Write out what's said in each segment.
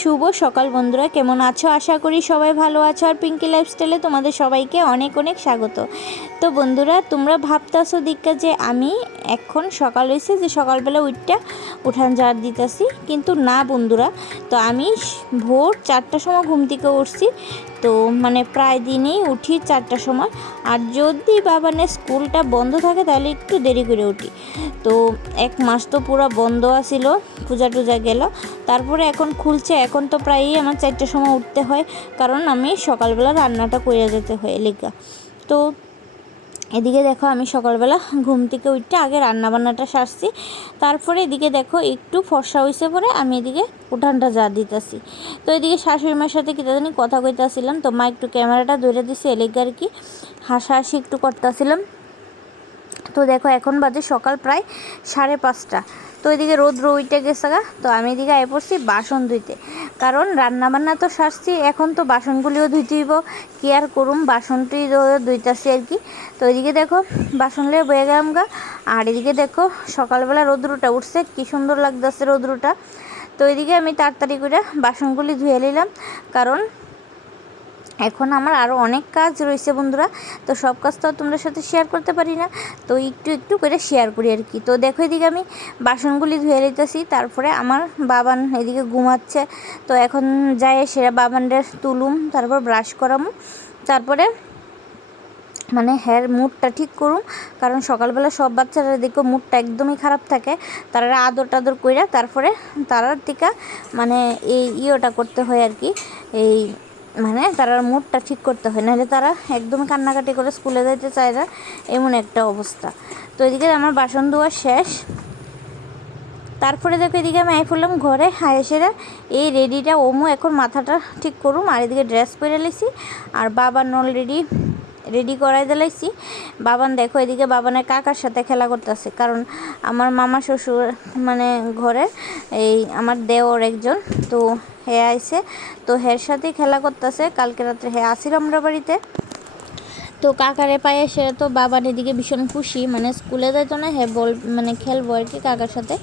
শুভ সকাল বন্ধুরা, কেমন আছো? আশা করি সবাই ভালো আছো। আর পিঙ্কি লাইফস্টাইলে তোমাদের সবাইকে অনেক অনেক স্বাগত। তো বন্ধুরা, তোমরা ভাবতেছো দিকটা যে আমি এখন সকাল হয়েছে যে সকালবেলা উঠটা উঠান ঝাড় দিতেছি, কিন্তু না বন্ধুরা। তো আমি ভোর চারটার সময় ঘুম থেকে উঠছি, তো মানে প্রায় দিনেই উঠি চারটার সময়। আর যদি বাবানের স্কুলটা বন্ধ থাকে তাহলে একটু দেরি করে উঠি। তো এক মাস তো পুরো বন্ধ আছিল, পূজা টুজা গেল। তারপরে এখন খুলছে, এখন তো প্রায়ই আমার চারটের সময় উঠতে হয়, কারণ আমি সকালবেলা রান্নাটা করে যেতে হয় লেগা তো এদিকে দেখো আমি সকালবেলা ঘুম থেকে উঠতে আগে রান্নাবান্নাটা সারছি। তারপরে এদিকে দেখো একটু ফর্সা হয়েছে পরে আমি এদিকে উঠানটা যা দিতেছি। তো এদিকে শাশুড়ি মায়ের সাথে কী জানি কথা কইতেছিলাম, তো মা একটু ক্যামেরাটা ধরে দিছে এলেগে আর কি হাসাহাসি একটু করতেছিলাম। তো দেখো, এখন বাজে সকাল প্রায় সাড়ে পাঁচটা। তো এদিকে রোদ উইটে গেছে গা। তো আমি এদিকে আয় পড়ছি বাসন ধুইতে। কারণ রান্নাবান্না তো সারছি, এখন তো বাসনগুলিও ধুইতে দিব কি আর করুম? বাসনটি ধুইতেছি আর কি। তো এদিকে দেখো, বাসন লিয়ে বয়ে গেলাম গা। আর এদিকে দেখো, সকালবেলা রোদ্রুটা উঠছে। কি সুন্দর লাগতেছে রোদ্রুটা। তো এদিকে আমি তাড়াতাড়ি করে বাসনগুলি ধুয়ে নিলাম। কারণ এখন আমার আরও অনেক কাজ রয়েছে বন্ধুরা, তো সব কাজ তো আর তোমাদের সাথে শেয়ার করতে পারি না, তো একটু একটু করে শেয়ার করি আর কি। তো দেখো এদিকে আমি বাসনগুলি ধুয়ে নিতেছি, তারপরে আমার বাবান এদিকে ঘুমাচ্ছে, তো এখন যাই সেরা বাবানদের তুলুম, তারপর ব্রাশ করামু, তারপরে মানে হেয়ার মুডটা ঠিক করুন কারণ সকালবেলা সব বাচ্চারা দেখো মুডটা একদমই খারাপ থাকে, তারা আদর টাদর কইরা তারপরে তারার টিকা মানে এই ইয়েটা করতে হয় আর কি, এই মানে তারা মুডটা ঠিক করতে হয়, নাহলে তারা একদম কান্নাকাটি করে স্কুলে যেতে চায় না, এমন একটা অবস্থা। তো এদিকে আমার বাসন ধোয়া শেষ। তারপরে দেখো এদিকে আমি আই পড়লাম ঘরে হায়েসেরা এই রেডিটা ওমু এখন মাথাটা ঠিক করুম, আর এদিকে ড্রেস পরে লিছি আর বাবা অলরেডি রেডি করাই দিলাইছি। বাবান দেখো, এদিকে বাবানের কাকার সাথে খেলা করতেছে। কারণ আমার মামা শ্বশুর মানে ঘরে এই আমার দেওর একজন, তো হে আইছে। তো হের সাথে খেলা করতেছে। কালকে রাত্রে হে আসিল আমরা বাড়িতে। তো কাকারে পায়ে সে তো বাবার এদিকে ভীষণ খুশি। মানে স্কুলে যাইতো না হ্যাঁ বল মানে খেলব আর কি কাকার সাথে।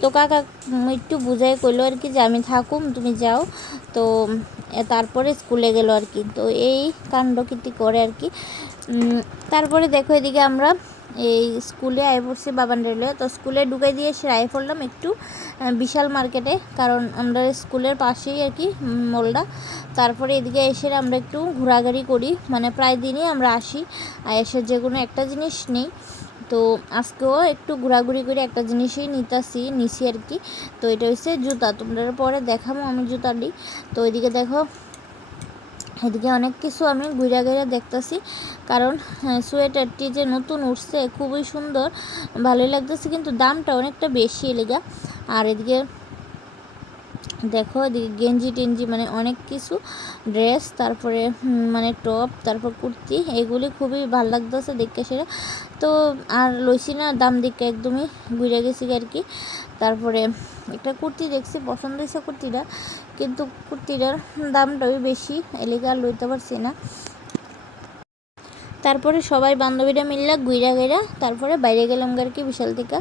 তো কাকা একটু বুঝাই করল আর কি যে আমি থাকুম, তুমি যাও। তো তারপরে স্কুলে গেল আর কি। তো এই কাণ্ডকীর্তি করে আর কি। তারপরে দেখো এদিকে আমরা এই স্কুলে আয় পড়ছি বাবান রেলে তো স্কুলে ঢুকে দিয়ে এসে আয় পড়লাম একটু বিশাল মার্কেটে, কারণ আমরা স্কুলের পাশেই আর কি মোলটা। তারপরে এদিকে এসে আমরা একটু ঘোরাঘুরি করি। মানে প্রায় দিনই আমরা আসি। আর এসে যে কোনো একটা জিনিস নেই। তো আজকেও একটু ঘোরাঘুরি করে একটা জিনিসই নিতাছি নিছি আর কি। তো এটা হচ্ছে জুতা তোমরা পরে দেখাবো আমি জুতাটি তো এদিকে দেখো এদিকে অনেক কিছু আমি ঘুরা ঘুরে দেখতেছি। কারণ হ্যাঁ, সোয়েটারটি যে নতুন উঠছে খুবই সুন্দর ভালোই লাগতেছে কিন্তু দামটা অনেকটা বেশি লেগা। আর এদিকে দেখো গেঞ্জি টেঞ্জি মানে অনেক কিছু, ড্রেস, তারপরে মানে টপ, তারপর কুর্তি, এগুলি খুবই ভালো লাগতেছে দেখতে সেটা তো আর লইছি না, দাম দিকে একদমই ঘুরে গেছি আর কি। তারপরে একটা কুর্তি দেখছি, পছন্দ হয়েছে কুর্তিটা, কিন্তু কুর্তিটার দামটাও বেশি, এলাকা আর লইতে পারছি না। তারপরে সবাই বান্ধবীরা মিললা গুইরা গেরা তারপরে বাইরে গেলাম আর কি বিশাল থেকে।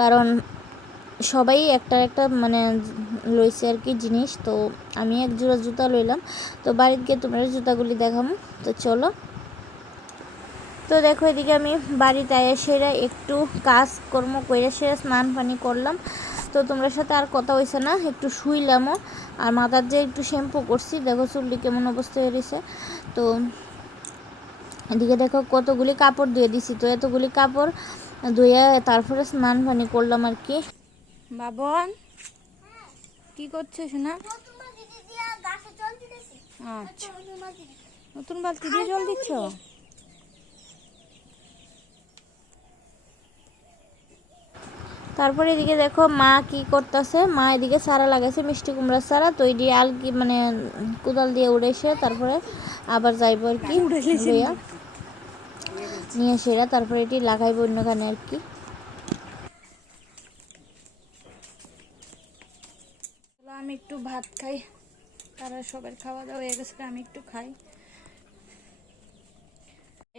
কারণ সবাই একটা একটা মানে লইছে আর কি জিনিস। তো আমি এক জোড়া জুতা লইলাম। তো বাড়িতে গিয়ে তোমরা জুতাগুলি দেখাম। তো চলো। তো দেখো এদিকে আমি বাড়িতে সেরা একটু কাজ কর্ম করে সেরা স্নান পানি করলাম। তো তোমরা সাথে আর কথা হয়েছে না, একটু শুইলামও। আর মাথার যে একটু শ্যাম্পু করছি, দেখো চুলটি কেমন অবস্থা হয়েছে তো এদিকে দেখো কতগুলি কাপড় দিয়ে দিছি। তো এতগুলি কাপড় ধুয়ে তারপরে স্নান পানি করলাম আর কি। বাবন কি করছ শোনা আচ্ছা। নতুন বালতি দিয়ে জল দিচ্ছ? তারপরে এদিকে দেখো মা কি করতেছে। মা এদিকে সারা লাগাইছে মিষ্টি কুমড়ার সারা তো এটি আল কি মানে কোদাল দিয়ে উড়েছে। তারপরে আবার যাইব আর কি নিয়ে সেরা তারপরে এটি লাগাইব অন্যখানে আর কি। আমি একটু ভাত খাই। তারা সবার খাওয়া দাওয়া হয়ে গেছে, আমি একটু খাই।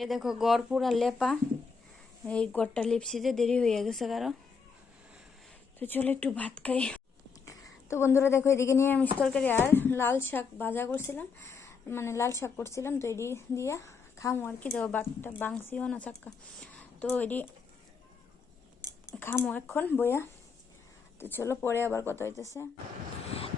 এ দেখো গড় পুরা লেপা। এই গড়টা লিপসিতে দেরি হয়ে গেছে কারও। তো চলো একটু ভাত খাই। তো বন্ধুরা, দেখো, এদিকে নিয়ে আমি তরকারি আর লাল শাক ভাজা করছিলাম। মানে লাল শাক করছিলাম, তো এটি দিয়া খামো আর কি। দেখো বাটটা বাংসিও না চাক্কা তো এটি খামো এখন বইয়া। তো চলো, পরে আবার কথা হইতেছে।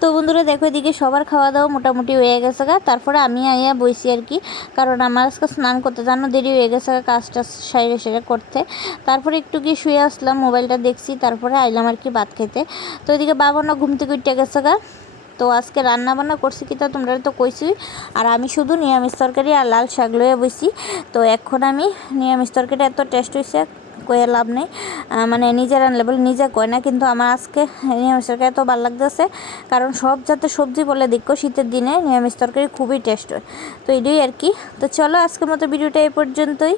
তো বন্ধুরা দেখো এদিকে সবার খাওয়া দাওয়া মোটামুটি হয়ে গেছে গা। তারপরে আমি আইয়া বইছি আর কি। কারণ আমার আজকে স্নান করতে জানো দেরি হয়ে গেছে গা কাজটা সাইরে সেরে করতে। তারপরে একটু গিয়ে শুয়ে আসলাম, মোবাইলটা দেখছি, তারপরে আইলাম আর কি ভাত খেতে। তো এদিকে বাবা না ঘুম থেকে উঠে গেছে গা। তো আজকে রান্না বান্না করছি কি তা তোমরা তো কইছি আর আমি শুধু নিরামিষ তরকারি আর লাল শাক লয়ে বইছি। তো এখন আমি নিরামিষ তরকারি এত টেস্ট হয়েছে কয়ে লাভ নেই। মানে নিজের আনলে বলে নিজে কয় না, কিন্তু আমার আজকে নিরামিষ তরকারি এত ভালো লাগতেছে, কারণ সব যাতে সবজি বলে দেখো শীতের দিনে নিরামিষ তরকারি খুবই টেস্ট হয়। তো এটাই আর কি। তো চলো আজকের মতো ভিডিওটা এই পর্যন্তই।